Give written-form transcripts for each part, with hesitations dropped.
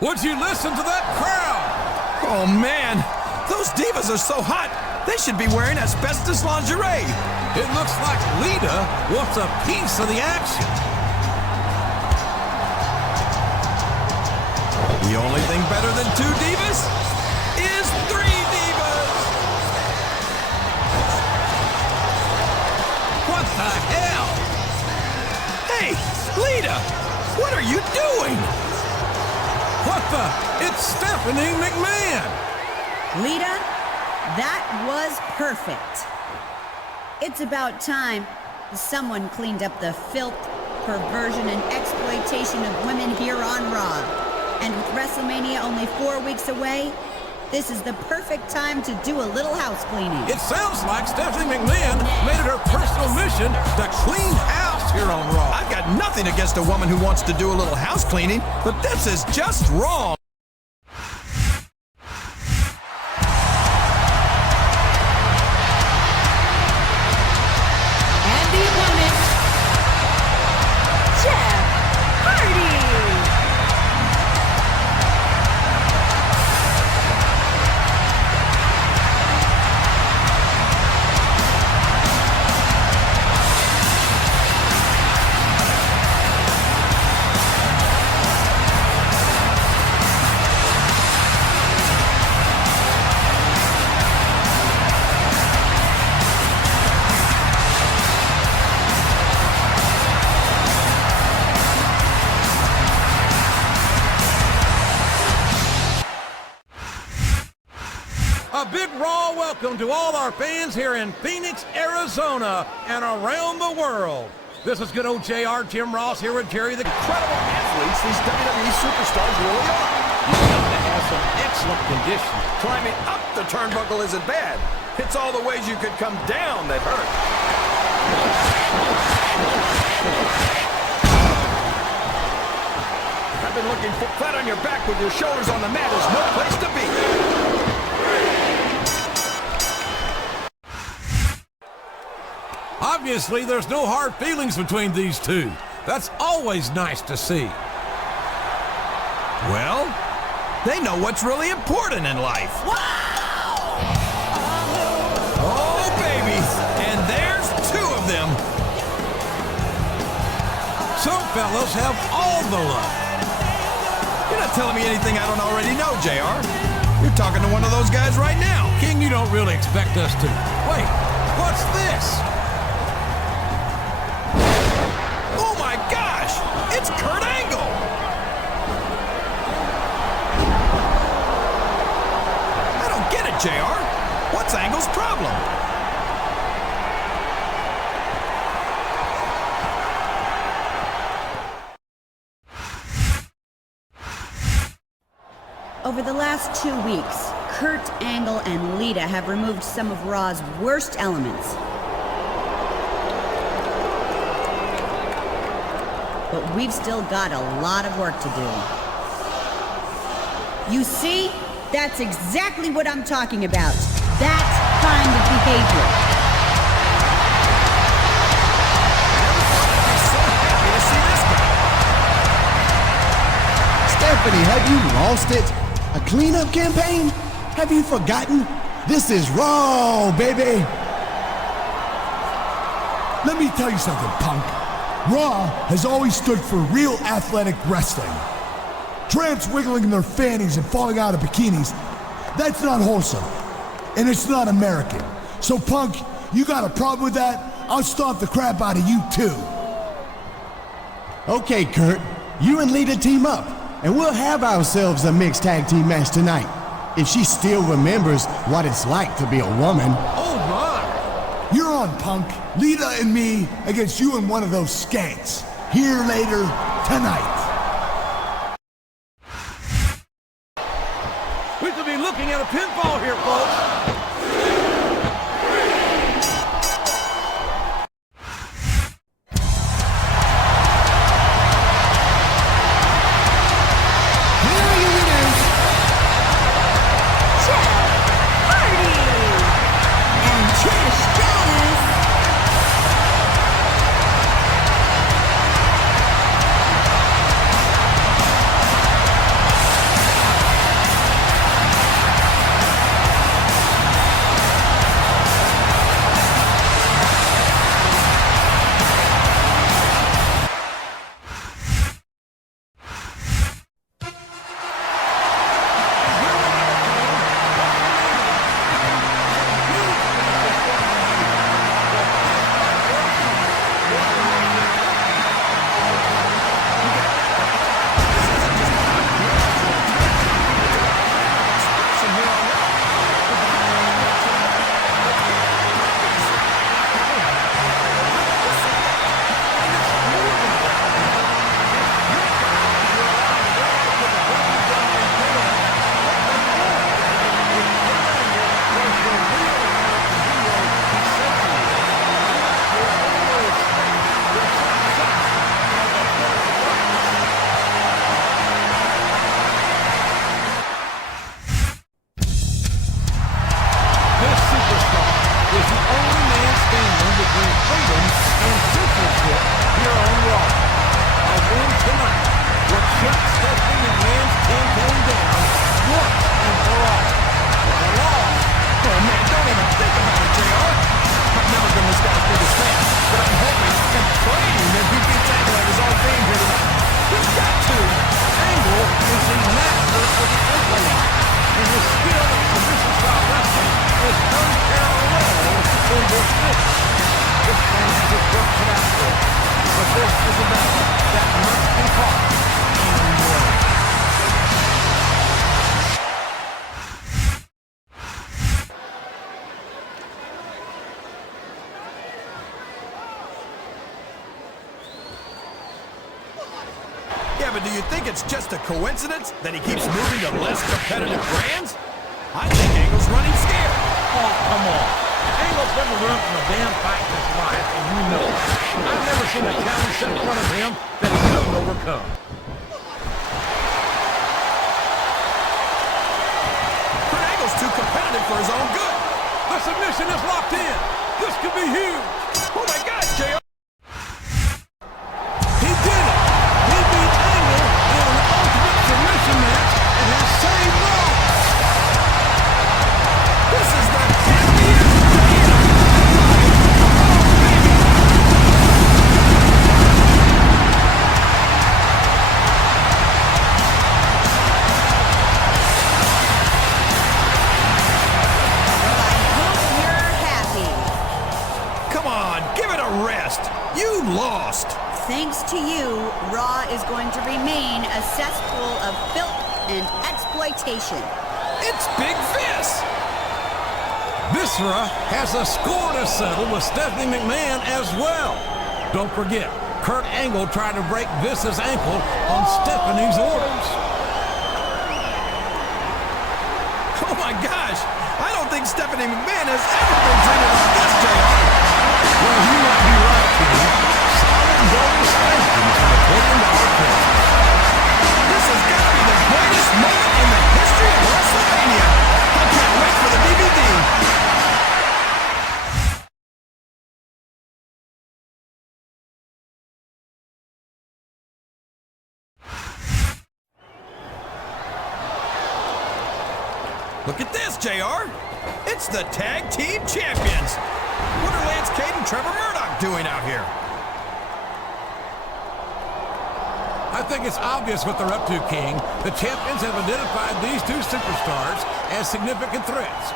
Would you listen to that crowd? Oh, man. Those divas are so hot, they should be wearing asbestos lingerie. It looks like Lita wants a piece of the action. The only thing better than 2 divas is 3 divas. What the hell? Hey, Lita, what are you doing? What the? It's Stephanie McMahon. Lita, that was perfect. It's about time someone cleaned up the filth, perversion, and exploitation of women here on Raw. And with WrestleMania only 4 weeks away, this is the perfect time to do a little house cleaning. It sounds like Stephanie McMahon made it her personal mission to clean house here on Raw. I've got nothing against a woman who wants to do a little house cleaning, but this is just wrong. A big Raw welcome to all our fans here in Phoenix, Arizona, and around the world. This is good old JR, Jim Ross here with Jerry. The Incredible athletes these WWE superstars really are. You have to have some excellent condition. Climbing up the turnbuckle isn't bad. It's all the ways you could come down that hurt. I've been looking flat on your back with your shoulders on the mat is no place to be. Obviously, there's no hard feelings between these two. That's always nice to see. Well, they know what's really important in life. Wow! Oh, baby. And there's 2 of them. Some fellas have all the luck. You're not telling me anything I don't already know, JR. You're talking to one of those guys right now. King, you don't really expect us to. Wait, what's this? Oh my gosh! It's Kurt Angle! I don't get it, JR. What's Angle's problem? Over the last 2 weeks, Kurt Angle and Lita have removed some of Raw's worst elements. But we've still got a lot of work to do. You see? That's exactly what I'm talking about. That kind of behavior. Stephanie, have you lost it? A cleanup campaign? Have you forgotten? This is Raw, baby! Let me tell you something, punk. Raw has always stood for real athletic wrestling. Tramps wiggling their fannies and falling out of bikinis, that's not wholesome. And it's not American. So, punk, you got a problem with that? I'll stomp the crap out of you, too. Okay, Kurt, you and Lita team up, and we'll have ourselves a mixed tag team match tonight. If she still remembers what it's like to be a woman. Oh, my. You're on, punk. Lita and me against you and one of those skanks. Here later tonight. We could be looking at a pinfall here, folks. for the ankle lock, and his skill in submission style wrestling is unparalleled in this business. This man has his work cut out for him, but this is a battle that must be fought and won. Yeah, but do you think it's just a coincidence that he keeps moving to less competitive brands? I think Angle's running scared. Oh, come on. Angle's never run from a damn fight in his life, and you know it. I've never seen a challenge set in front of him that he couldn't overcome. Kurt Angle's too competitive for his own good. The submission is locked in. This could be huge. Oh my God, JR! He did it. He beat Angle in an ultimate submission match and has saved Raw. This is the happiest day of my life. Oh, baby! Well, I hope you're happy. Come on, give it a rest. You lost. Thanks to you, Raw is going to remain a cesspool of filth and exploitation. It's Big Fist. Viscera has a score to settle with Stephanie McMahon as well. Don't forget, Kurt Angle tried to break Vis's ankle on Stephanie's orders. Oh my gosh, I don't think Stephanie McMahon has ever been treated like this, JR. Well, you might be right, King. Solid gold spankings for the $1 billion pin. This has got to be the greatest moment in the history of WrestleMania. I can't wait for the DVD. Look at this, JR. It's the Tag Team Champions. What are Lance Cade and Trevor Murdoch doing out here? I think it's obvious what they're up to, King. The champions have identified these two superstars as significant threats.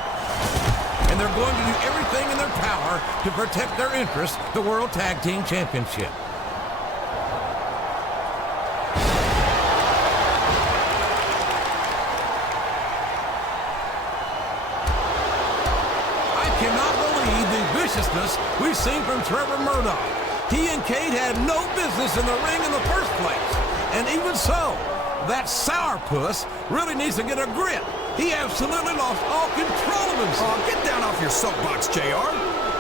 And they're going to do everything in their power to protect their interests, the World Tag Team Championship. I cannot believe the viciousness we've seen from Trevor Murdoch. He and Cade had no business in the ring in the first place. And even so, that sourpuss really needs to get a grip. He absolutely lost all control of himself. Oh, get down off your soapbox, JR.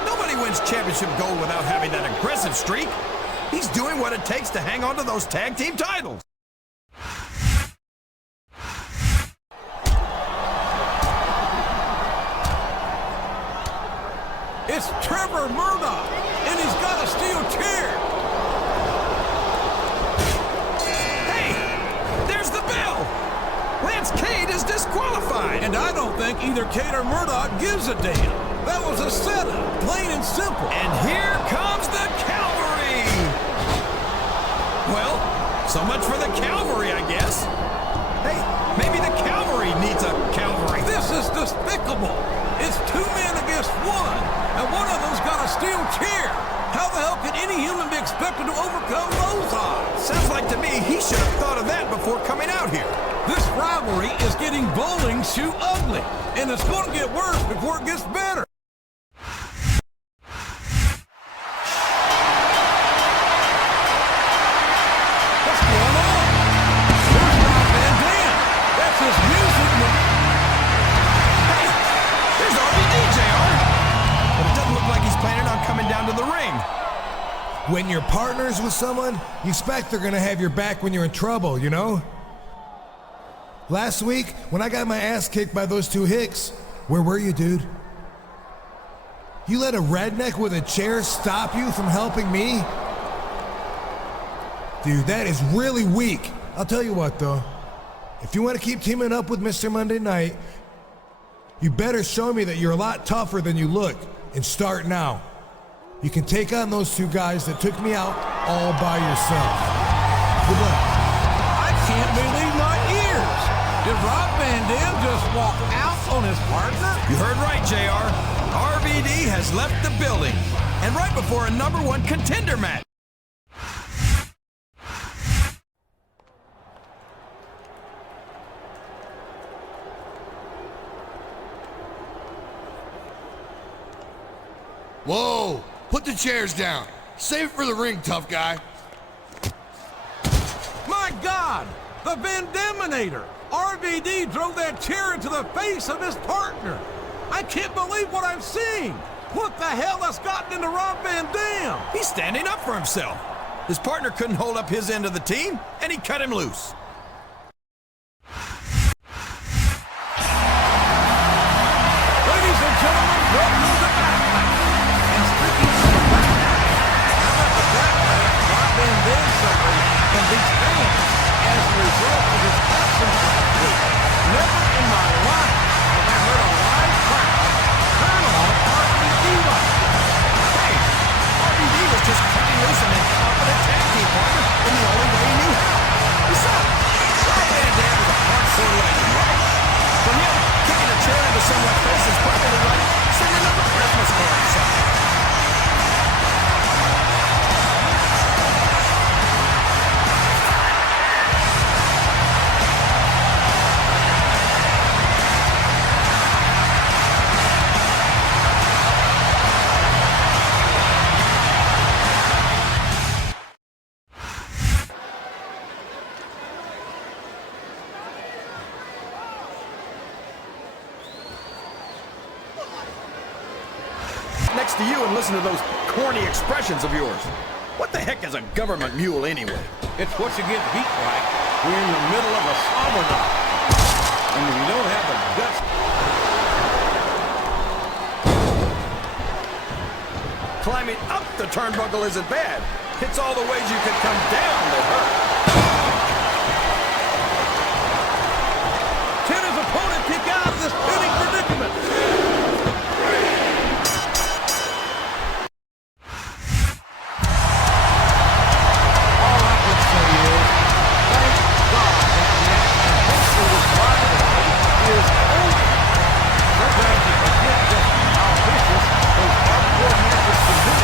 Nobody wins championship gold without having that aggressive streak. He's doing what it takes to hang on to those tag team titles. It's Trevor Murdoch, and he's got a steel chair. Hey, there's the bell. Lance Cade is disqualified. And I don't think either Cade or Murdoch gives a damn. That was a setup, plain and simple. And here comes the cavalry. Well, so much for the cavalry, I guess. Hey, maybe the cavalry needs a cavalry. This is despicable. It's two men against one, and one of them's got a steel chair. How the hell can any human be expected to overcome those odds? Sounds like to me he should have thought of that before coming out here. This rivalry is getting bowling shoe ugly, and it's going to get worse before it gets better. What's going on? Where's Rob Van Dam? That's his music. Hey, there's RVD, JR. But it doesn't look like he's planning on coming down to the ring. When you're partners with someone, you expect they're gonna have your back when you're in trouble, you know? Last week, when I got my ass kicked by those two hicks, where were you, dude? You let a redneck with a chair stop you from helping me? Dude, that is really weak. I'll tell you what, though. If you want to keep teaming up with Mr. Monday Night, you better show me that you're a lot tougher than you look, and start now. You can take on those two guys that took me out all by yourself. Good luck. I can't believe my ears. Did Rob Van Dam just walk out on his partner? You heard right, JR. RVD has left the building. And right before a #1 contender match. Whoa! Put the chairs down. Save it for the ring, tough guy. My God! The Van Daminator! RVD drove that chair into the face of his partner! I can't believe what I'm seeing! What the hell has gotten into Rob Van Dam? He's standing up for himself. His partner couldn't hold up his end of the team, and he cut him loose. Ladies and gentlemen, welcome to the Backlash. And speaking of the Backlash, how about the Backlash Rob Van Dam suffered from these fans as a result of his absence last week? Never in my life have I heard a live crowd turn on RVD like this. Hey, RVD was just cutting loose an incompetent tag team partner in the only way he knew how. Besides, Rob Van Dam is a hardcore legend, right? For him, kicking a chair into someone's face is probably like sending up a Christmas card or something. Next to you and listen to those corny expressions of yours. What the heck is a government mule anyway? It's what you get beat like when you're in the middle of a summer night. And when you don't have the guts. Climbing up the turnbuckle isn't bad. It's all the ways you can come down that hurt. Can his opponent kick out of this pinning predicament? All I can say is, thank God that match, and hopefully this rivalry is over. Sometimes you forget just how vicious those hardcore matches can be.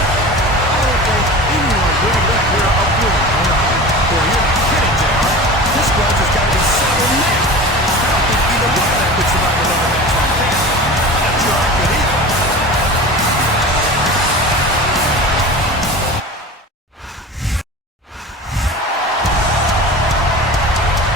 I don't think anyone really left here a winner tonight. Boy, you're not kidding, JR. This grudge has got to be settled now. I don't think either one of them could survive another match like that. I'm not sure I could either.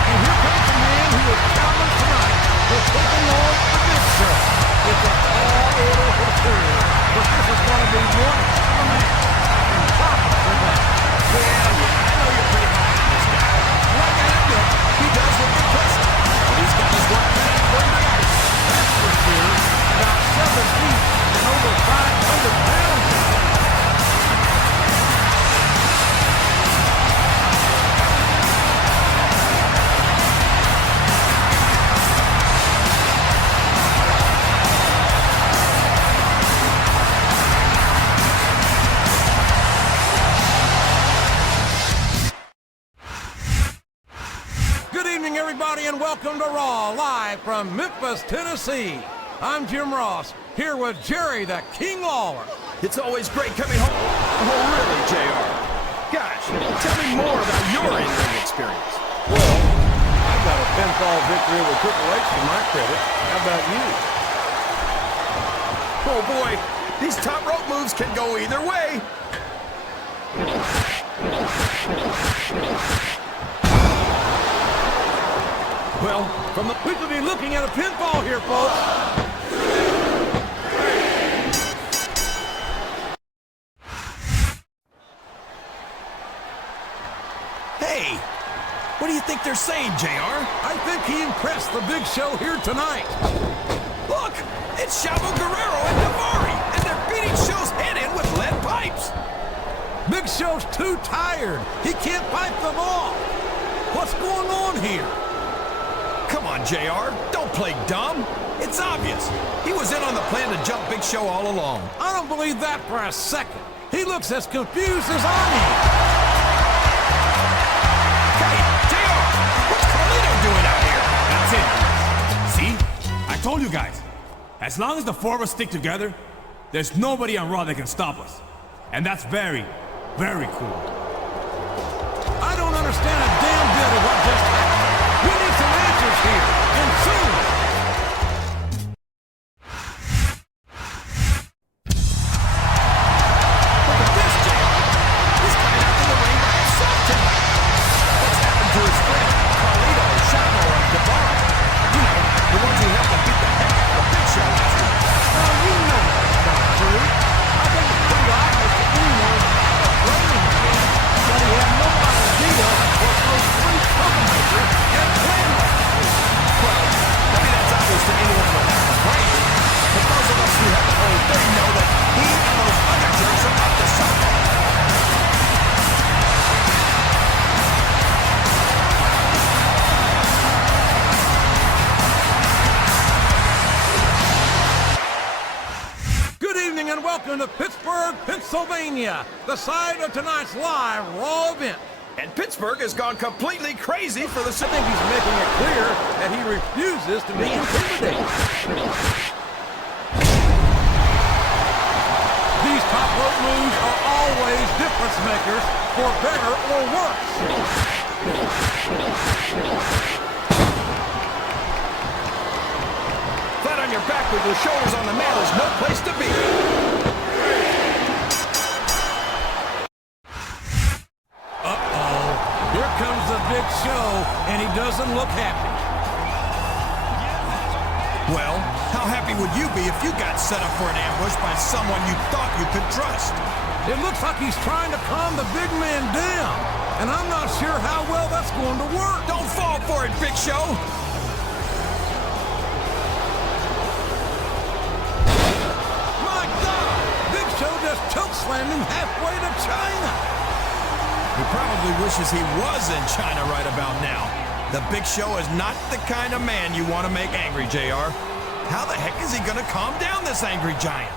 And here comes a man who is challenged tonight for taking on the Big Show. It's a tall order for sure, but this is going to be one hell of a match. And top for that. Yeah, I know you're pretty high on this guy. And I gotta admit, he does look impressive. But he's got his work cut out for him tonight. That's for sure. About 7 feet and over 500 pounds. Good evening, everybody, and welcome to Raw, live from Memphis, Tennessee. I'm Jim Ross, here with Jerry the King Lawler. It's always great coming home. Oh, really, JR? Gosh, tell me more about your in-ring experience. Well, I've got a pinfall victory with Triple H to my credit. How about you? Oh, boy, these top rope moves can go either way. Well, we could be looking at a pinfall here, folks. Hey, what do you think they're saying, JR? I think he impressed the Big Show here tonight. Look, it's Chavo Guerrero and Daivari, and they're beating Show's head in with lead pipes. Big Show's too tired. He can't fight them off. What's going on here? Come on, JR, don't play dumb. It's obvious. He was in on the plan to jump Big Show all along. I don't believe that for a second. He looks as confused as I am. Hey, JR, what's Carlito doing out here? That's it. told you guys, as long as the four of us stick together, there's nobody on Raw that can stop us. And that's very, very cool. I don't understand a damn bit of what just happened. We need some answers here, and soon. Look at this, Jay. He's coming out to the ring by himself tonight. What's happened to his friend, Carlito, Shadow, and Guevara? You know, the ones who helped him beat the heck out of the Big Show last week. Now, you know that's not true. I think it's pretty obvious to anyone that Brayden can that he had no idea what those three troublemakers had planned last week. Well, maybe that's obvious to anyone without the brain. But those of us who have the whole thing know that he and those other jerks are up to something. Good evening and welcome to Pittsburgh, Pennsylvania, the site of tonight's live Raw event. And Pittsburgh has gone completely crazy for the... I think he's making it clear that he refuses to be intimidated. These top rope moves are always difference makers, for better or worse. Flat on your back with your shoulders on the mat is no place to be. Here comes the Big Show, and he doesn't look happy. Well, how happy would you be if you got set up for an ambush by someone you thought you could trust? It looks like he's trying to calm the big man down, and I'm not sure how well that's going to work. Don't fall for it, Big Show! My God! Big Show just choke-slammed him halfway to China. He probably wishes he was in China right about now. The Big Show is not the kind of man you want to make angry, JR. How the heck is he going to calm down this angry giant?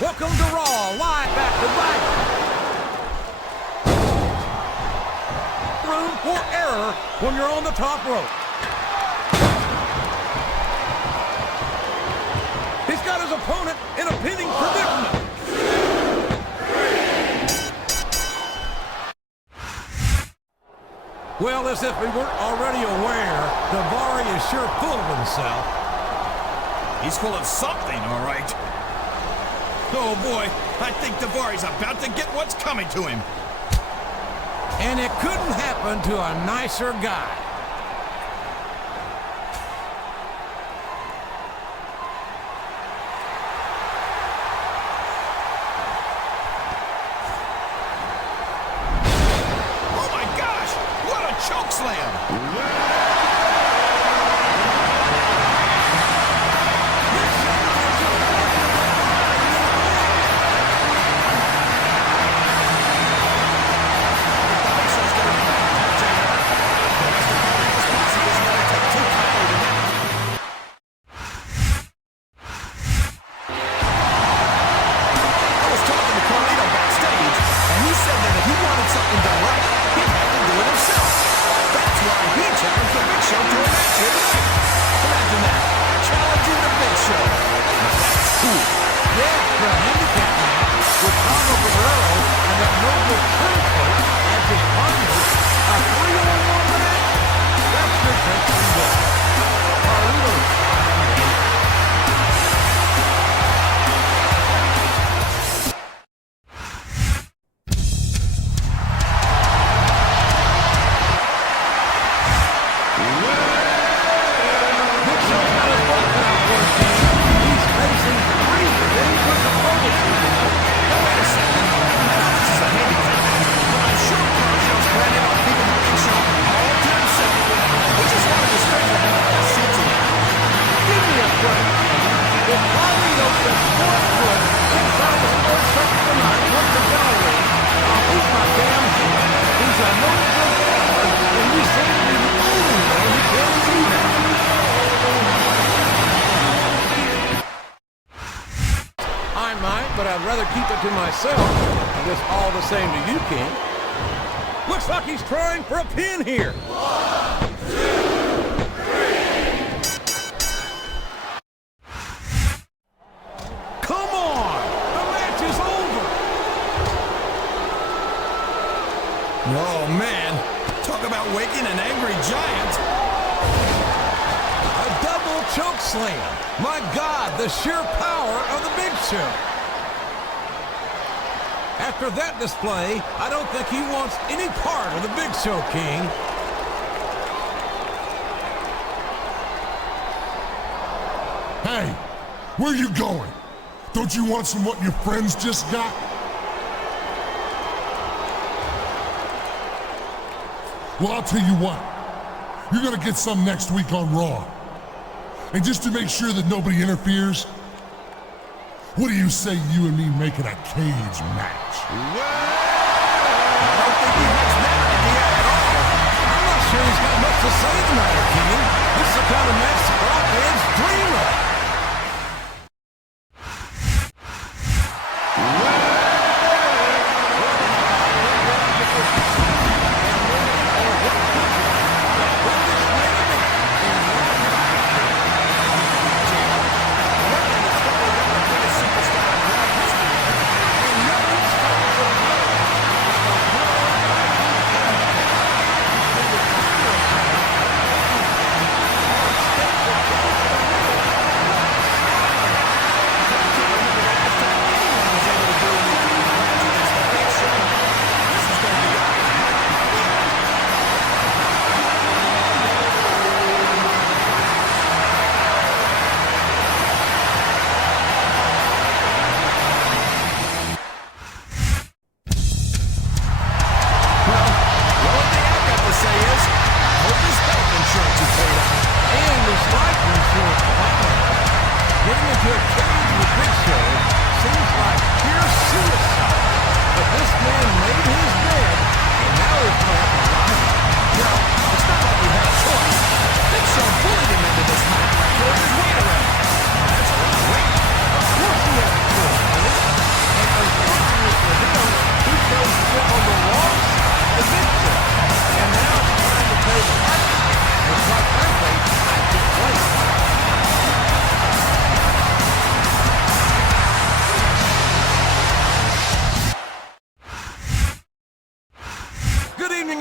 Welcome to Raw, live back to back. Room for error when you're on the top rope. He's got his opponent in a pinning predicament. Well, as if we weren't already aware, Davari is sure full of himself. He's full of something, all right. Oh boy, I think Davari's about to get what's coming to him. And it couldn't happen to a nicer guy. Oh my gosh, what a choke slam! for a handicap match with Pablo Guerrero and that no-good turncoat as his partners, a 3-on-1 match? That should take some doing. Carlito's fine. But I'd rather keep it to myself. I guess all the same to you, King. Looks like he's trying for a pin here. 1, 2, 3. Come on! The match is over! Oh, man. Talk about waking an angry giant. A double choke slam. My God, the sheer power of the Big Show. After that display, I don't think he wants any part of the Big Show, King. Hey, where you going? Don't you want some what your friends just got? Well, I'll tell you what. You're gonna get some next week on Raw. And just to make sure that nobody interferes, what do you say you and me make it a cage match? Well, I don't think he has that idea at all. I'm not sure he's got much to say tonight, King. This is the kind of match the Raw fans dream of.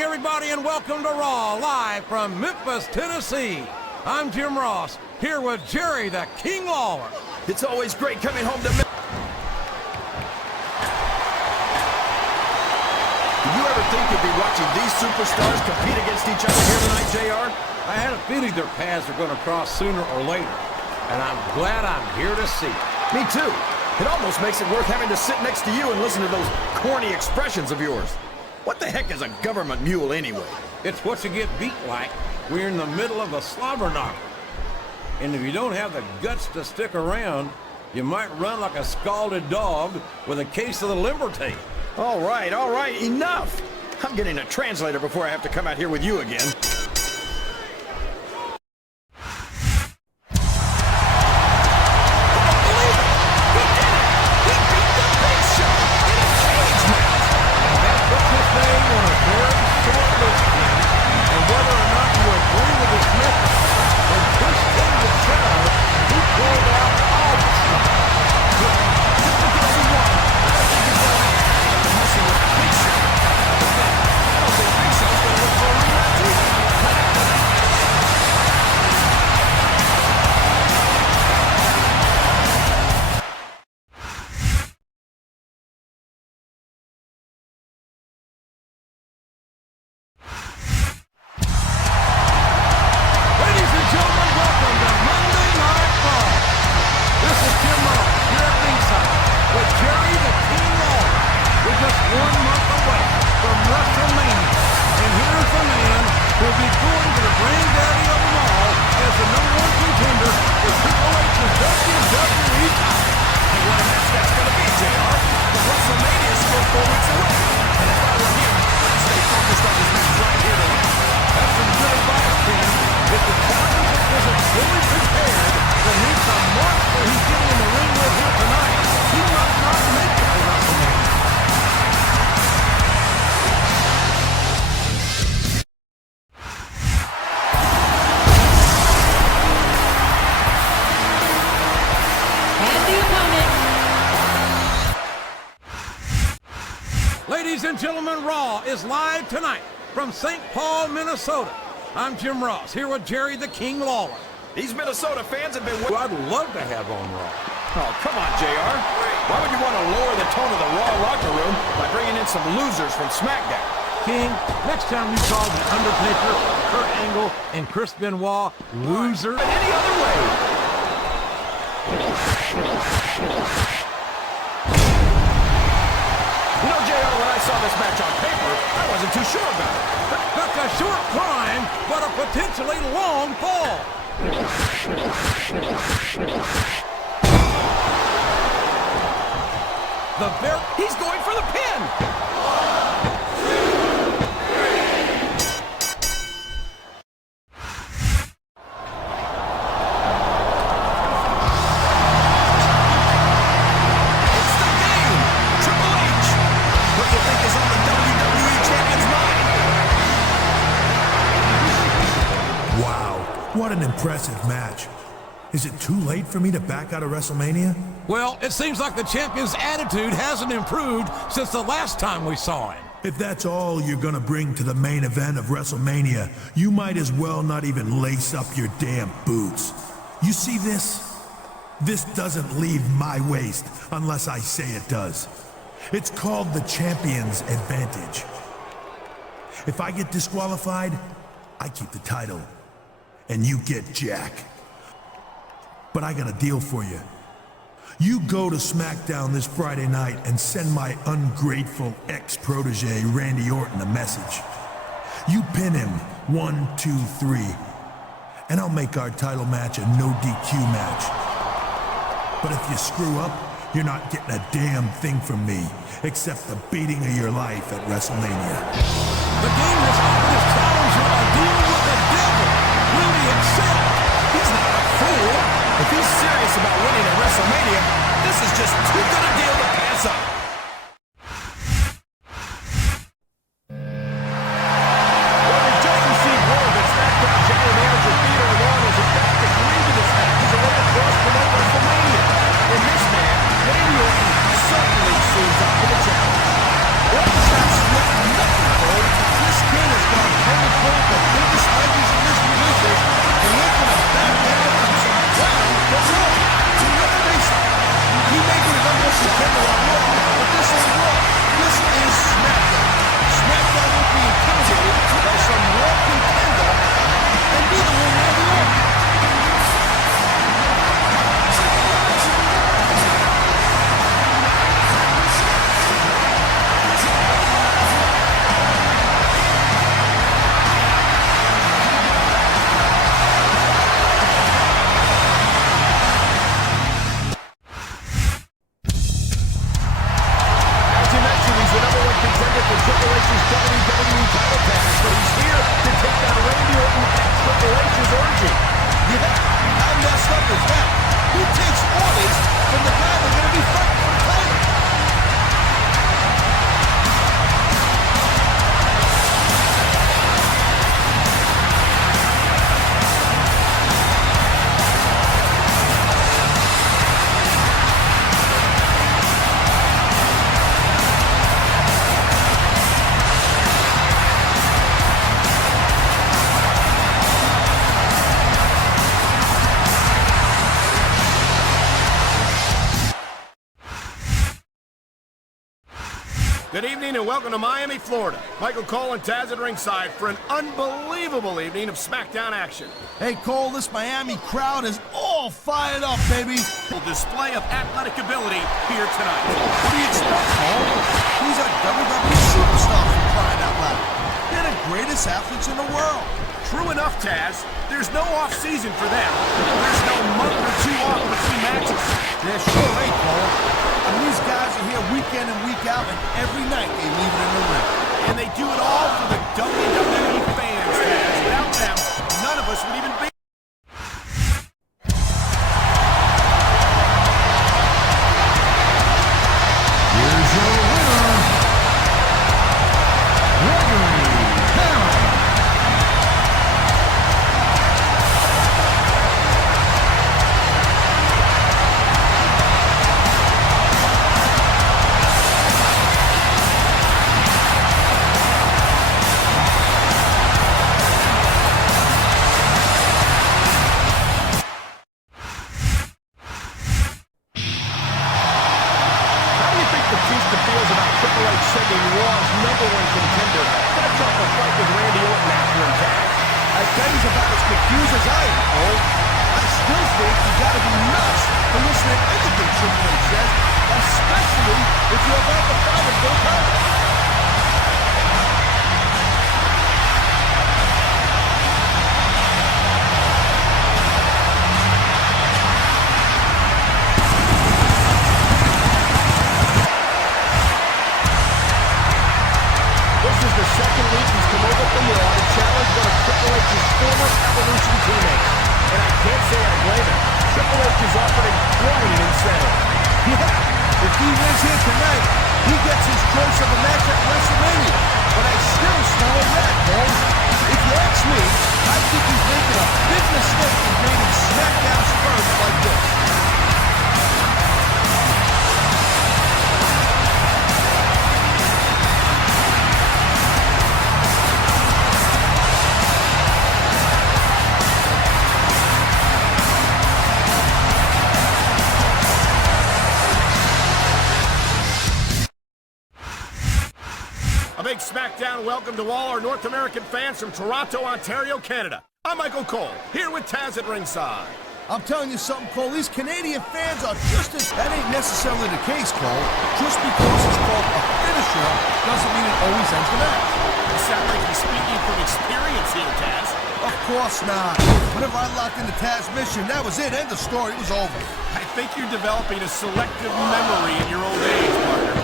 Everybody, and welcome to Raw, live from Memphis, Tennessee. I'm Jim Ross, here with Jerry the King Lawler. It's always great coming home to Memphis. Did you ever think you'd be watching these superstars compete against each other here tonight, JR? I had a feeling their paths are going to cross sooner or later, and I'm glad I'm here to see it. Me too. It almost makes it worth having to sit next to you and listen to those corny expressions of yours. What the heck is a government mule anyway? It's what you get beat like. We're in the middle of a slobber knocker. And if you don't have the guts to stick around, you might run like a scalded dog with a case of the limber tape. All right, enough! I'm getting a translator before I have to come out here with you again. 1 month away from WrestleMania. And here's the man who'll be going to the granddaddy of them all as the #1 contender for Triple H's WWE title. And what a match that's going to be, JR. But WrestleMania is still 4 weeks away. And if I were him, I'd stay focused on this match right here tonight. That's some good advice, King. If the challenger isn't fully prepared to meet the monster he's getting in the ring with here tonight, he might not make it to WrestleMania. And the opponent. Ladies and gentlemen, Raw is live tonight from St. Paul, Minnesota. I'm Jim Ross, here with Jerry the King Lawler. These Minnesota fans have been... Who I'd love to have on Raw. Oh, come on, JR. Why would you want to lower the tone of the Raw locker room by bringing in some losers from SmackDown? King, next time you call The Undertaker, Kurt Angle, and Chris Benoit loser... In any other way. You know, JR, when I saw this match on paper, I wasn't too sure about it. That's a short climb, but a potentially long fall. He's going for the pin. It's the game. Triple H. What do you think is on the WWE Champion's mind? Wow, what an impressive match. Is it too late for me to back out of WrestleMania? Well, it seems like the champion's attitude hasn't improved since the last time we saw him. If that's all you're gonna bring to the main event of WrestleMania, you might as well not even lace up your damn boots. You see this? This doesn't leave my waist unless I say it does. It's called the champion's advantage. If I get disqualified, I keep the title, and you get Jack. But I got a deal for you. You go to SmackDown this Friday night and send my ungrateful ex-protege Randy Orton a message. You pin him 1, 2, 3, and I'll make our title match a no DQ match. But if you screw up, you're not getting a damn thing from me, except the beating of your life at WrestleMania. The game has offered his challenger a deal with the devil. Will he accept? He's not a fool. If he's serious about winning at WrestleMania, this is just too good a deal to pass up. Well, we just received word that SmackDown general manager Peter Long is in fact agreeing to this match as a way to cross-promote WrestleMania. And this man, Randy Orton, certainly seems up to the challenge. Orton's not slipping nothing, Cole. This kid has gone toe-to-toe with the biggest legends in this division, and they're going to back down from some ground for Raw. Let's face it, he may be the #1 contender on Raw, but this ain't Raw. This is SmackDown. SmackDown will be intimidated by some Raw contender, and neither will Randy Orton. Good evening and welcome to Miami, Florida. Michael Cole and Taz at ringside for an unbelievable evening of SmackDown action. Hey, Cole, this Miami crowd is all fired up, baby. Display of athletic ability here tonight. What do you expect, Cole? He's a WWE superstar for crying out loud. They're the greatest athletes in the world. True enough, Taz. There's no off-season for them. There's no month or two off between matches. There sure ain't, Cole. I mean, these guys are here week in and week out, and every night they leave it in the ring. And they do it all for the WWE fans, Taz. Without them, none of us would even be. Here's your winner, Sending Raw's #1 contender that's off a fight with Randy Orton after him, Taz. I bet he's about as confused as I am, Cole. I still think you gotta be nuts to listen to anything Triple H says, especially if you're about to fight a Bill Cosby. The second week he's come over from Raw to challenge one of Triple H's former Evolution teammates. And I can't say I blame him. Triple H has offered him quite an incentive. Yeah, if he wins here tonight, he gets his choice of a match at WrestleMania. But I still smell a rat, Cole. If you ask me, I think he's making a big mistake in creating SmackDown's first like this. A big SmackDown welcome to all our North American fans from Toronto, Ontario, Canada. I'm Michael Cole, here with Taz at ringside. I'm telling you something, Cole. These Canadian fans are just as... That ain't necessarily the case, Cole. Just because it's called a finisher doesn't mean it always ends the match. You sound like you're speaking from experience here, Taz. Of course not. Whenever I locked into Taz mission, that was it. End of story. It was over. I think you're developing a selective memory in your old age, partner.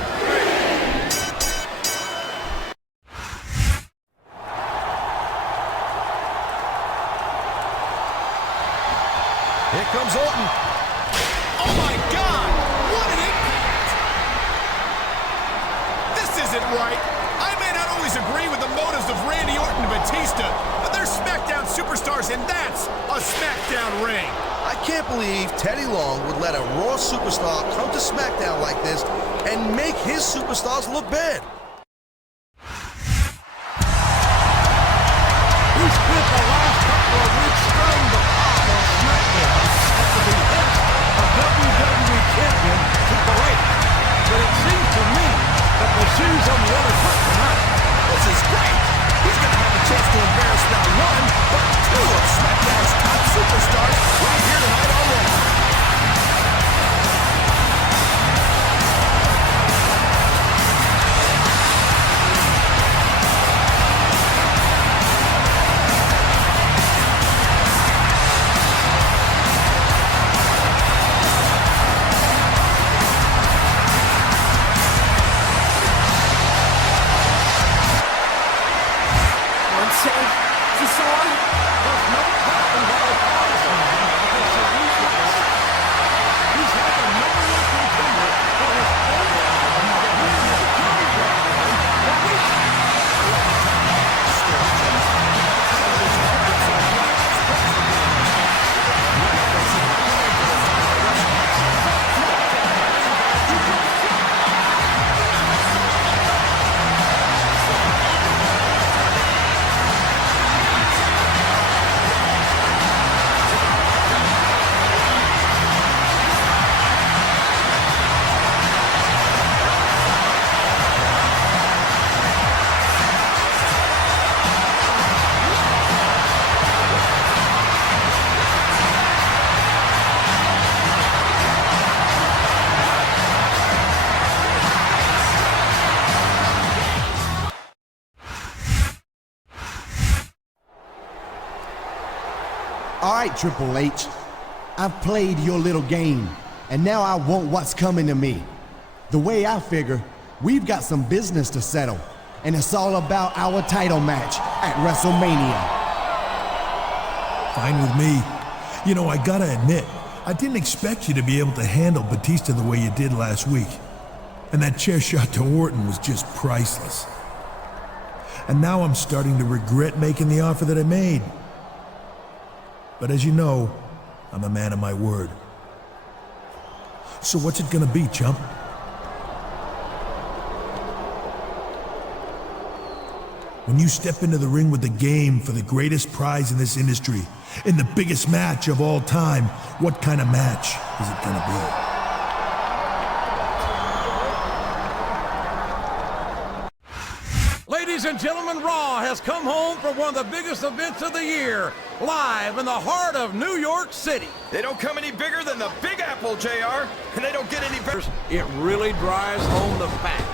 Here comes Orton. Oh my God! What an impact! This isn't right. I may not always agree with the motives of Randy Orton and Batista, but they're SmackDown superstars, and that's a SmackDown ring. I can't believe Teddy Long would let a Raw superstar come to SmackDown like this and make his superstars look bad. He spent the last couple of weeks stirring the pot on SmackDown at the behest of WWE Champion Triple H. But it seems to me that the shoe's on the other foot tonight. This is great. He's going to have a chance to embarrass not one, but two of SmackDown's top superstars right here tonight on Raw. There's no problem about it. All right, Triple H. I've played your little game, and now I want what's coming to me. The way I figure, we've got some business to settle, and it's all about our title match at WrestleMania. Fine with me. You know, I gotta admit, I didn't expect you to be able to handle Batista the way you did last week. And that chair shot to Orton was just priceless. And now I'm starting to regret making the offer that I made. But as you know, I'm a man of my word. So what's it gonna be, chump? When you step into the ring with the game for the greatest prize in this industry, in the biggest match of all time, what kind of match is it gonna be? Ladies and gentlemen, Raw has come home for one of the biggest events of the year, live in the heart of New York City. They don't come any bigger than the Big Apple, JR, and they don't get any better. It really drives home the fact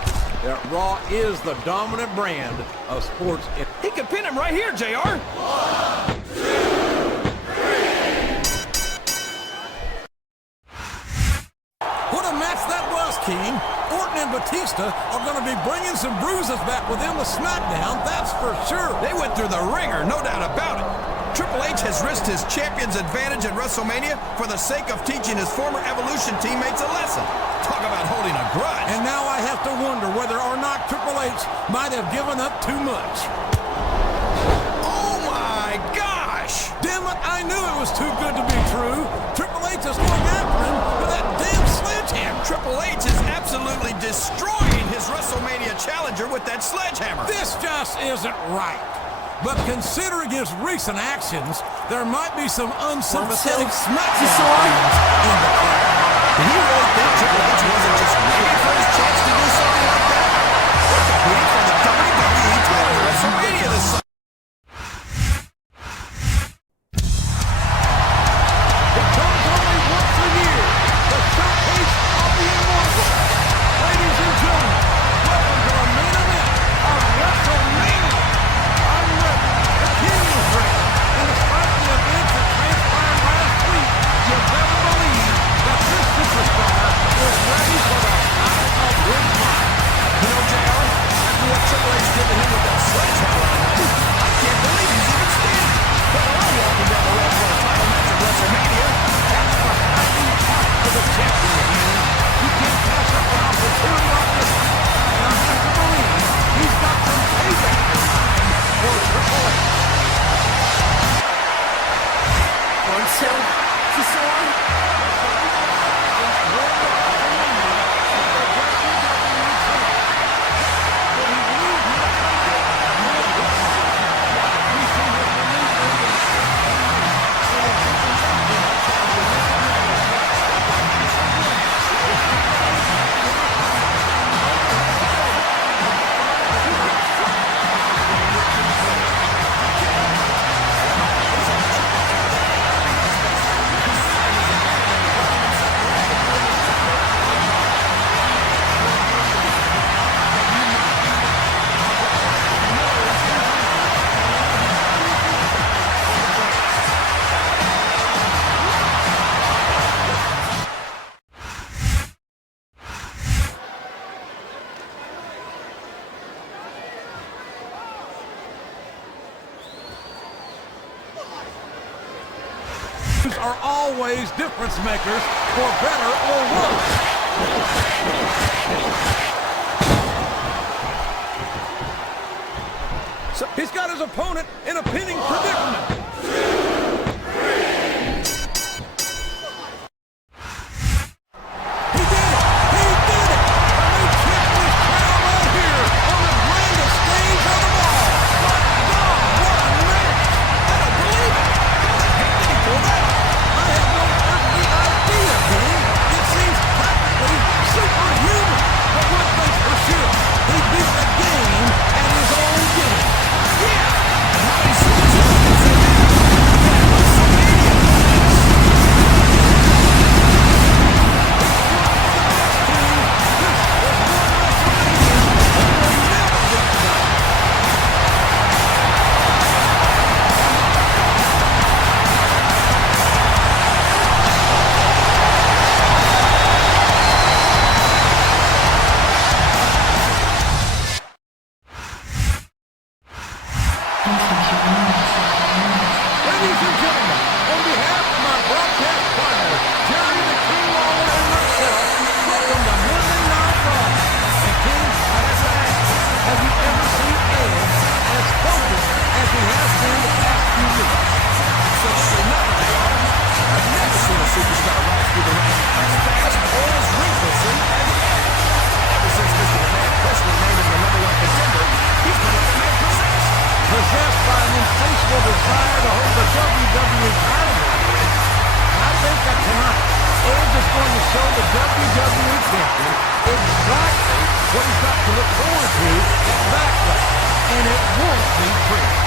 that Raw is the dominant brand of sports. He could pin him right here, JR. What a match that was, King. Orton and Batista are going to be bringing some bruises back with them to SmackDown, that's for sure. They went through the ringer, no doubt about it. Triple H has risked his champion's advantage at WrestleMania for the sake of teaching his former Evolution teammates a lesson. Talk about holding a grudge. And now I have to wonder whether or not Triple H might have given up too much. Oh my gosh! Damn it, I knew it was too good to be true. Triple H is going after him with that damn sledgehammer. Triple H is absolutely destroying his WrestleMania challenger with that sledgehammer. This just isn't right. But considering his recent actions, there might be some unsympathetic SmackDown in the crowd. Did he really think Triple H wasn't just waiting for his chance to do something like that? What the beat for the WWE title at WrestleMania this Sunday? It comes only once a year, the showcase of the immortal. Ladies and gentlemen, welcome to the main event of WrestleMania. I'm ready, the king is ready, and despite the events that transpired last week, you better believe that this superstar is ready for the fight of his life. You know, JR, after what Triple H did to him with that sledgehammer on that, I can't believe he's even standing. But I'm walking down the road for a title match at WrestleMania. That's the fighting part of the champion, man. You can't pass up an opportunity like this one. And I have to believe he's got some payback in mind for Triple H. One, two, Are always difference makers, for better or worse. So he's got his opponent in a pinning predicament. He did it! He did it! A new champion is crowned right here on the grandest stage of them all. My God, what a match! I don't believe it! How did he pull that off? I have no earthly idea, King. It seems practically superhuman. But one thing's for sure, he beat the game at his own game. Yeah! And how many superstars can say that? unquenchable desire to hold the WWE title. I think that tonight, Edge is going to show the WWE champion exactly what he's got to look forward to at Backlash, and it won't be pretty.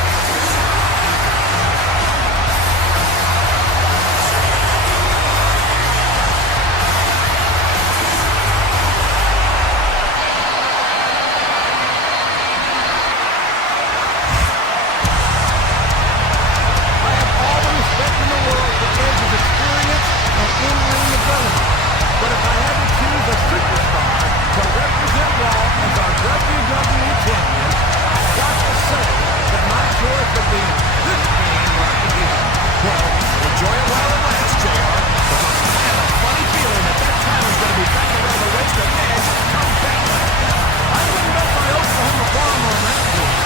But if I had to choose a superstar to represent Raw as our WWE champion, I've got to say that my choice would be this man right here. Well, enjoy it while it lasts, JR, because I have a funny feeling that title's going to be back around the waist of Edge come Backlash. I wouldn't bet my Oklahoma farm on that one.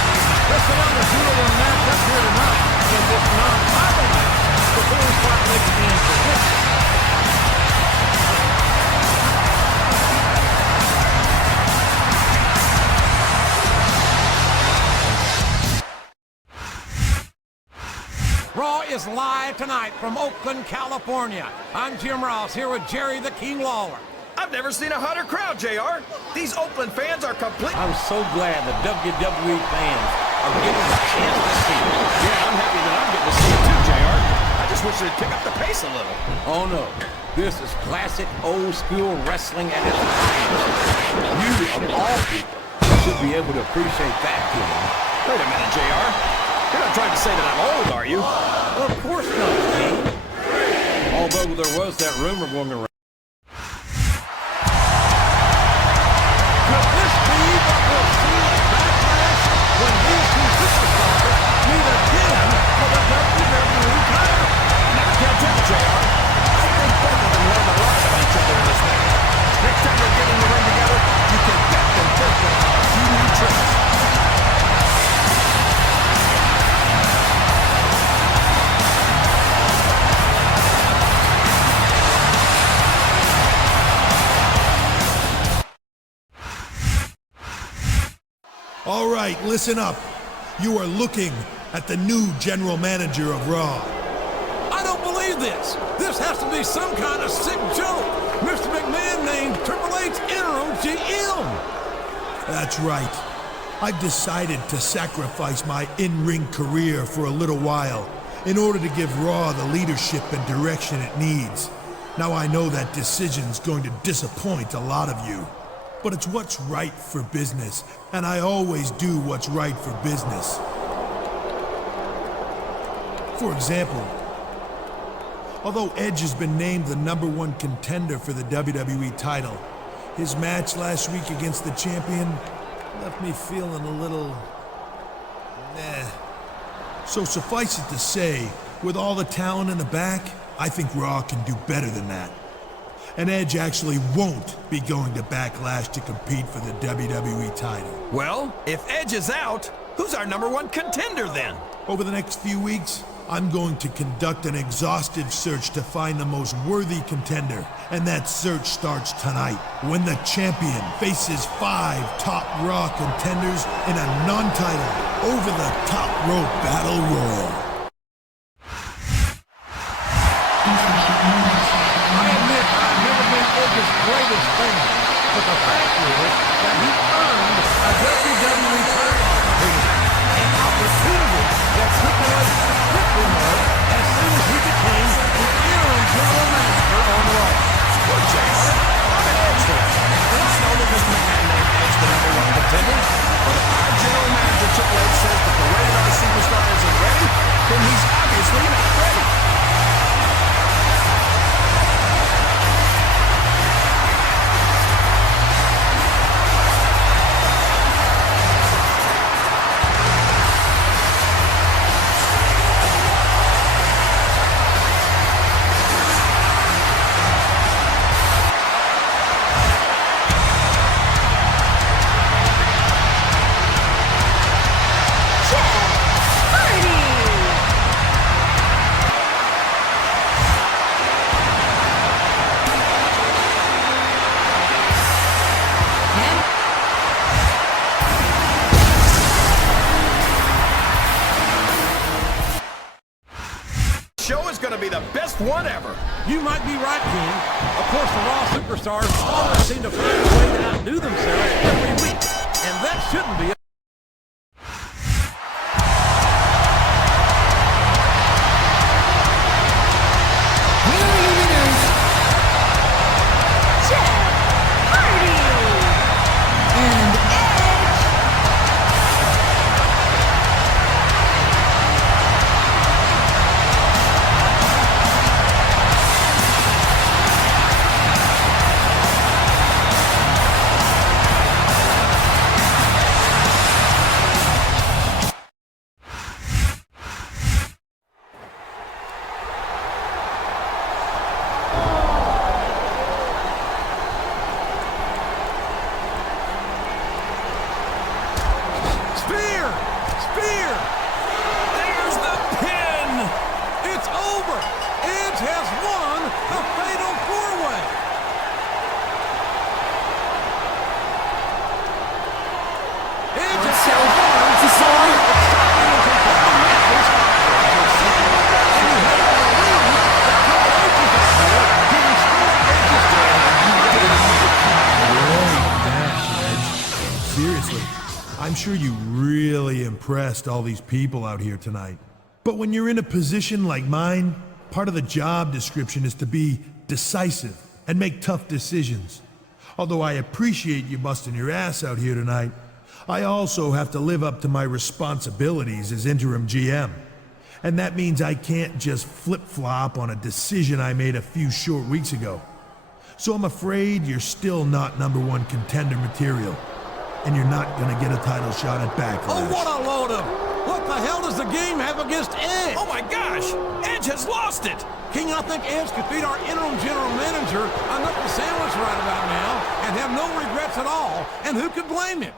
Let's get on the 2-1 match up here tonight in this non-title match before we start making any predictions. Raw is live tonight from Oakland, California. I'm Jim Ross here with Jerry the King Lawler. I've never seen a hotter crowd, JR. These Oakland fans are complete. I'm so glad the WWE fans are getting a chance to see it. Yeah, I'm happy that I'm getting to see it too, JR. I just wish they'd pick up the pace a little. Oh no, this is classic old school wrestling at its finest. You, of all people, should be able to appreciate that, King. Wait a minute, JR. You're not trying to say that I'm old, are you? Of course not, King. Although there was that rumor going around. Could this be what we'll see at Backlash when these two superstars meet again for the WWE title? Now, can't tell, JR. I think both of them learned a lot about each other in this match. Next time they get in the ring together, you can bet them both will have a few new tricks. All right, listen up. You are looking at the new general manager of Raw. I don't believe this. This has to be some kind of sick joke. Mr. McMahon named Triple H interim GM. That's right. I've decided to sacrifice my in-ring career for a little while in order to give Raw the leadership and direction it needs. Now I know that decision's going to disappoint a lot of you. But it's what's right for business, and I always do what's right for business. For example, although Edge has been named the #1 contender for the WWE title, his match last week against the champion left me feeling a little... meh. So suffice it to say, with all the talent in the back, I think Raw can do better than that. And Edge actually won't be going to Backlash to compete for the WWE title. Well, if Edge is out, who's our #1 contender then? Over the next few weeks, I'm going to conduct an exhaustive search to find the most worthy contender. And that search starts tonight, when the champion faces 5 top Raw contenders in a non-title, over-the-top rope battle royal. Edge's greatest fan, but the fact is that he earned a WWE title opportunity, an opportunity that Triple H quickly marked as soon as he became the interim general manager on Raw. Well, JR, I'm an Edge fan, and I know that Mr. McMahon named Edge the #1 contender, but if our general manager Triple H says that the Rated R superstar isn't ready, then he's obviously not ready. whatever. You might be right, King. Of course, the Raw superstars always seem to find a way to outdo themselves every week. And that shouldn't be a I'm sure you really impressed all these people out here tonight. But when you're in a position like mine, part of the job description is to be decisive and make tough decisions. Although I appreciate you busting your ass out here tonight, I also have to live up to my responsibilities as interim GM. And that means I can't just flip-flop on a decision I made a few short weeks ago. So I'm afraid you're still not #1 contender material. And you're not gonna get a title shot at Backlash. Oh, what a load of... What the hell does the game have against Edge? Oh my gosh! Edge has lost it! King, I think Edge could beat our interim general manager a knuckle sandwich right about now and have no regrets at all. And who could blame him?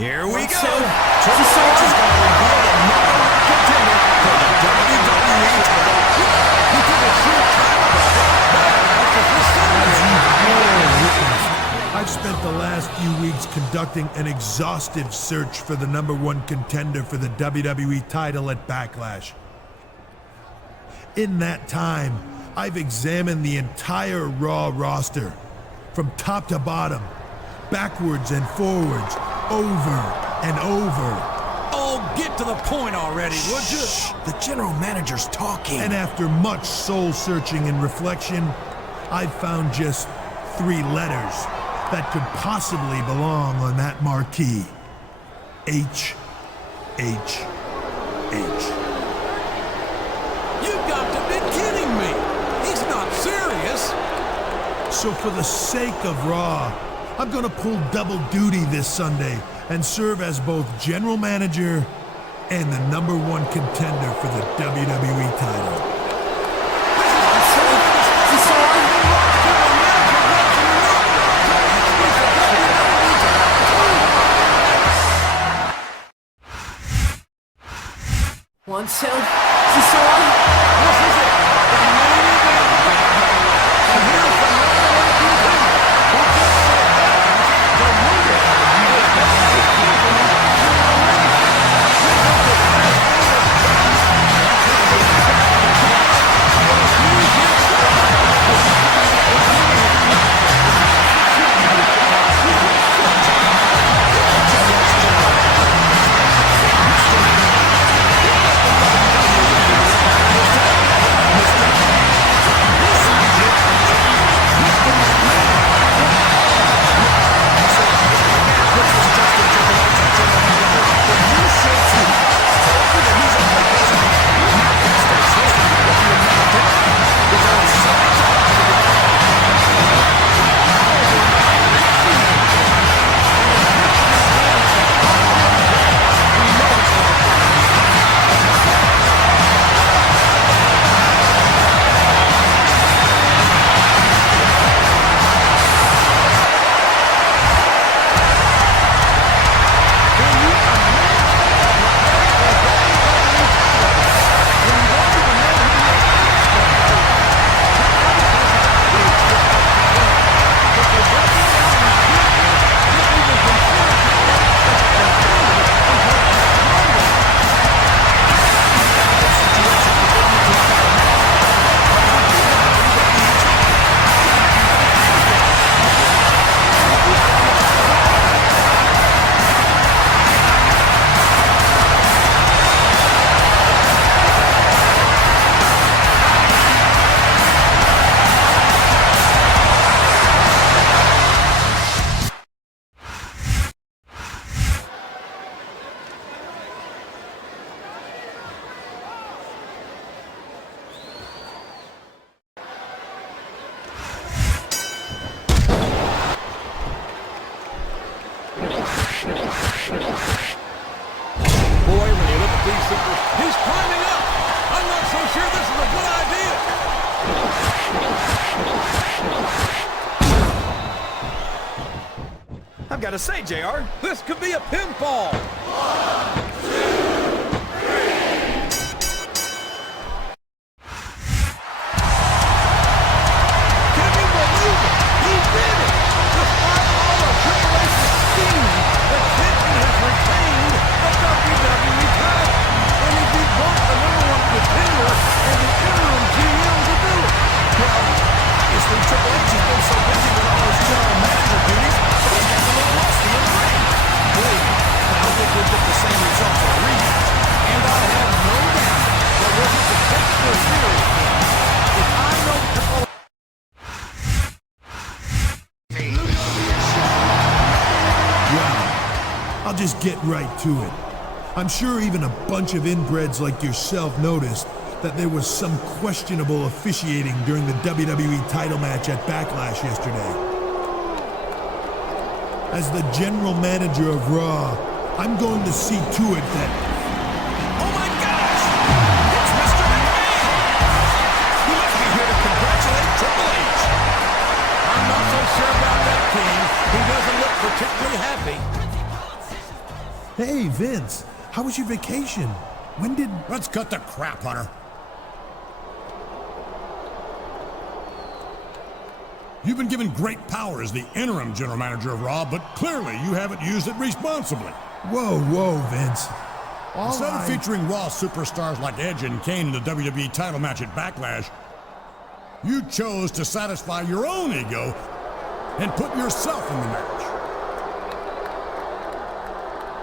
Here we go! Triple H is going to reveal the #1 contender for the WWE title. He took a sheer time to I've spent the last few weeks conducting an exhaustive search for the #1 contender for the WWE title at Backlash. In that time, I've examined the entire Raw roster, from top to bottom, backwards and forwards, over and over. Oh, get to the point already, would you? The general manager's talking. And after much soul-searching and reflection, I've found just 3 letters that could possibly belong on that marquee. H, H, H. You've got to be kidding me! He's not serious! So for the sake of Raw, I'm gonna pull double duty this Sunday and serve as both general manager and the #1 contender for the WWE title. One, two, is this on? This is it! The main event! And here's the #1 contender who just said the winner is the got to say, JR? This could be a pinfall. Can you believe it? He did it! Despite all of Triple H's scheming, the champion has retained the WWE title. And he beat both the #1 contender and the interim GM to do it. Well, obviously Triple H has been so busy with all his general manager duties that he's gotten a little rusty in the ring. Believe me, I don't think we'll get the same results in a rematch. And I have no doubt that when he protects their series, if I know Triple H... Wow. I'll just get right to it. I'm sure even a bunch of inbreds like yourself noticed that there was some questionable officiating during the WWE title match at Backlash yesterday. As the general manager of Raw, I'm going to see to it that... Oh my gosh! It's Mr. McMahon! He must be here to congratulate Triple H. I'm not so sure about that, King. He doesn't look particularly happy. Hey, Vince, how was your vacation? When did... Let's cut the crap, Hunter. You've been given great power as the interim general manager of Raw, but clearly you haven't used it responsibly. Whoa, Vince. Instead of featuring Raw superstars like Edge and Kane in the WWE title match at Backlash, you chose to satisfy your own ego and put yourself in the match.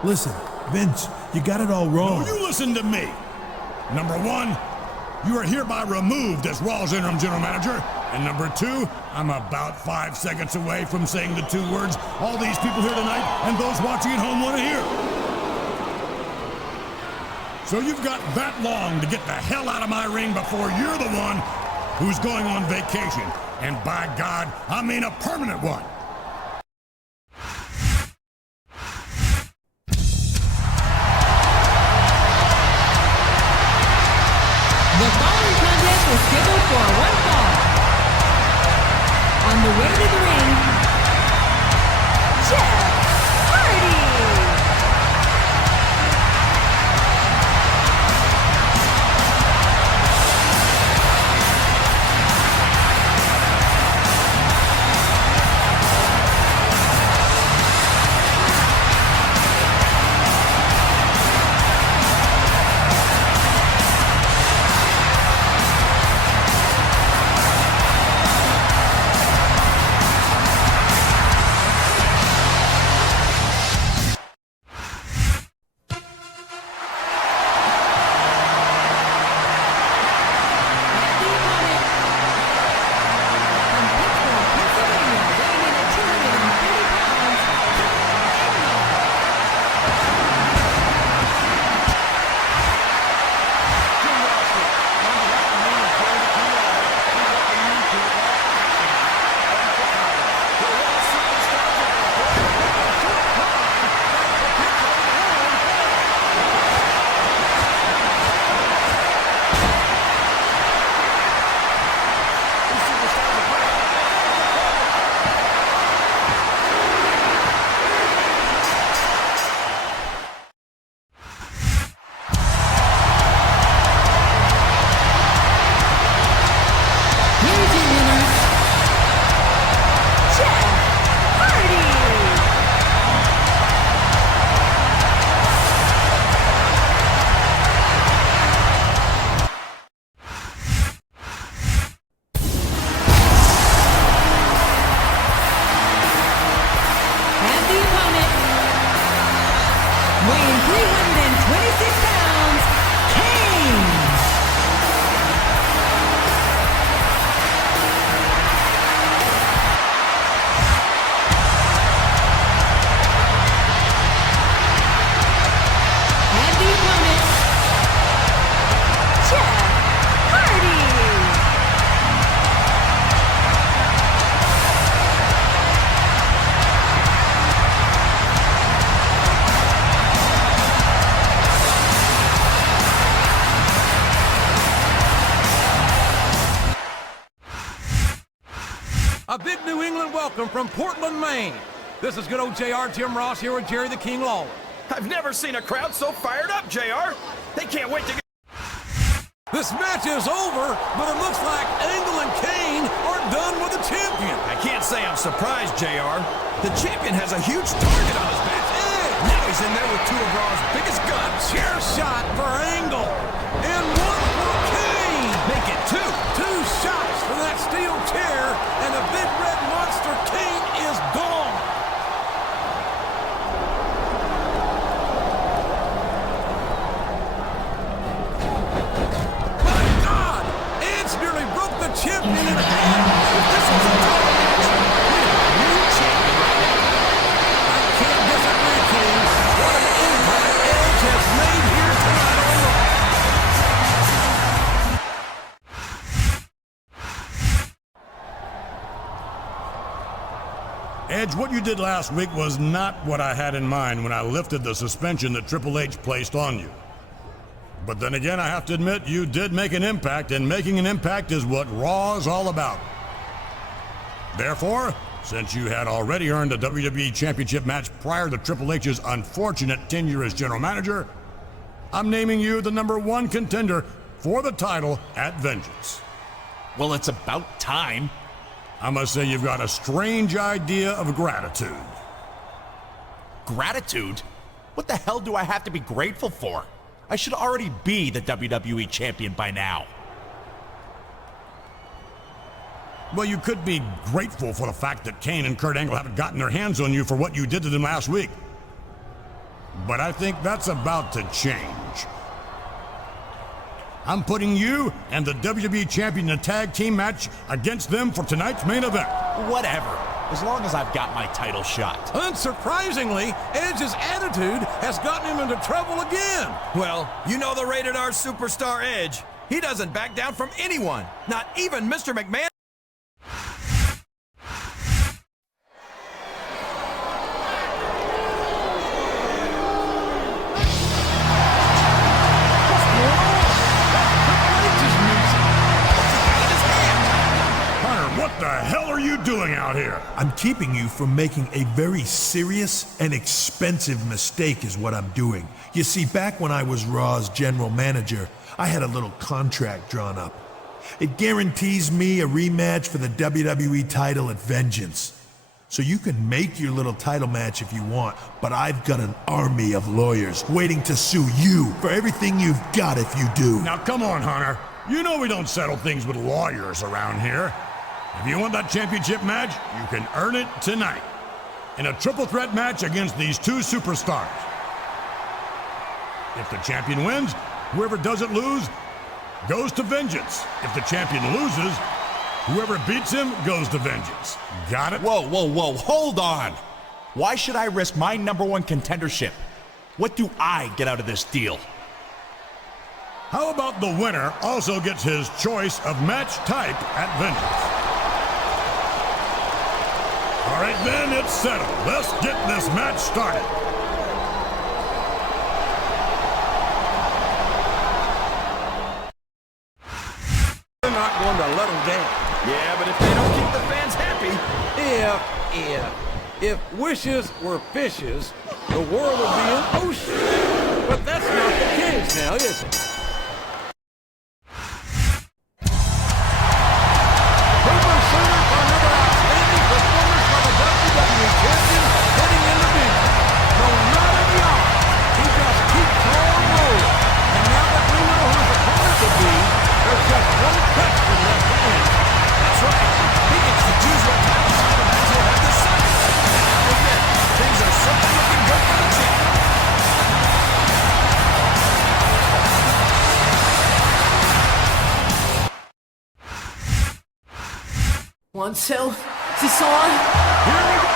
Listen, Vince, you got it all wrong. No, you listen to me. Number one, you are hereby removed as Raw's interim general manager. And number two, I'm about 5 seconds away from saying the 2 words all these people here tonight and those watching at home want to hear. So you've got that long to get the hell out of my ring before you're the one who's going on vacation. And by God, I mean a permanent one. The following contest was scheduled for one fall. On the way to the ring, Jeff Hardy. weighing 326 pounds, Kane. And the opponent, Jeff Hardy. A big New England welcome from Portland, Maine. This is good old JR Jim Ross here with Jerry the King Lawler. I've never seen a crowd so fired up, JR. They can't wait to get... This match is over, but it looks like Angle and Kane are done with the champion. I can't say I'm surprised, JR. The champion has a huge target on his back. Now he's in there with two of Raw's biggest guns. Chair shot for Angle, and one for Kane. Make it two. Two shots for that steel chair, and the big red monster Kane is gone. My God! Edge nearly broke the champion in half. If this was a title match, we'd have a new champion right now. I can't disagree, King. What an impact Edge has made here tonight on Raw. Edge, what you did last week was not what I had in mind when I lifted the suspension that Triple H placed on you. But then again, I have to admit, you did make an impact, and making an impact is what Raw is all about. Therefore, since you had already earned a WWE Championship match prior to Triple H's unfortunate tenure as general manager, I'm naming you the #1 contender for the title at Vengeance. Well, it's about time. I must say you've got a strange idea of gratitude. Gratitude? What the hell do I have to be grateful for? I should already be the WWE champion by now. Well, you could be grateful for the fact that Kane and Kurt Angle haven't gotten their hands on you for what you did to them last week. But I think that's about to change. I'm putting you and the WWE Champion in a tag team match against them for tonight's main event. Whatever, as long as I've got my title shot. Unsurprisingly, Edge's attitude has gotten him into trouble again. Well, you know the rated R superstar Edge. He doesn't back down from anyone, not even Mr. McMahon. What the hell are you doing out here? I'm keeping you from making a very serious and expensive mistake is what I'm doing. You see, back when I was Raw's general manager, I had a little contract drawn up. It guarantees me a rematch for the WWE title at Vengeance. So you can make your little title match if you want, but I've got an army of lawyers waiting to sue you for everything you've got if you do. Now come on, Hunter. You know we don't settle things with lawyers around here. If you want that championship match, you can earn it tonight. In a triple threat match against these two superstars. If the champion wins, whoever doesn't lose goes to Vengeance. If the champion loses, whoever beats him goes to Vengeance. Got it? Whoa, hold on. Why should I risk my #1 contendership? What do I get out of this deal? How about the winner also gets his choice of match type at Vengeance? All right, then, it's settled. Let's get this match started. They're not going to let them down. Yeah, but if they don't keep the fans happy... If wishes were fishes, the world would be an ocean. But that's not the case now, is it? One, two, is this on? Here we go!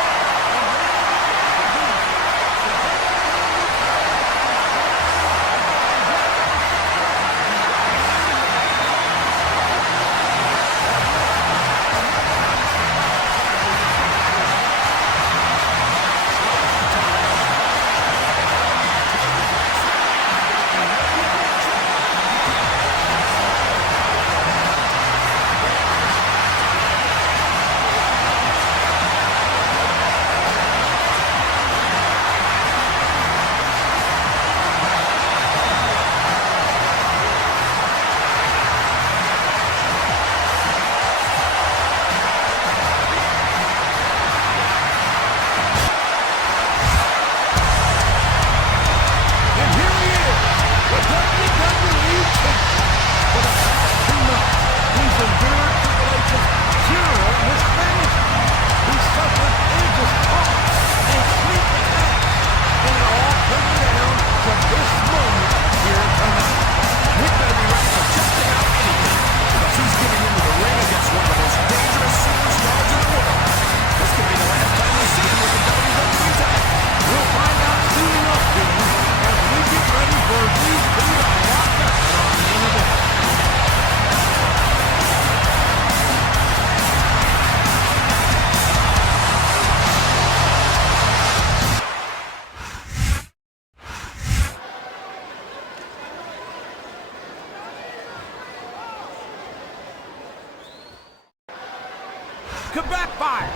could backfire.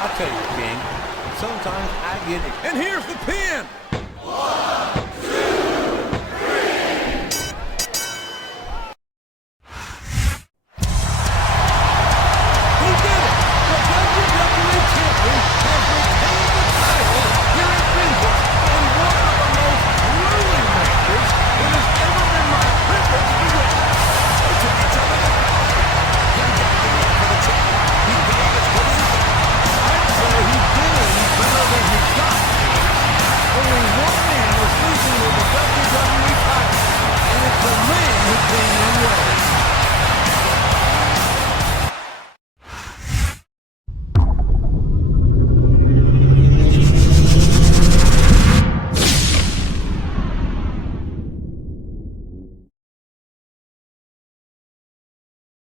I tell you, King, sometimes I get it. And here's the pin.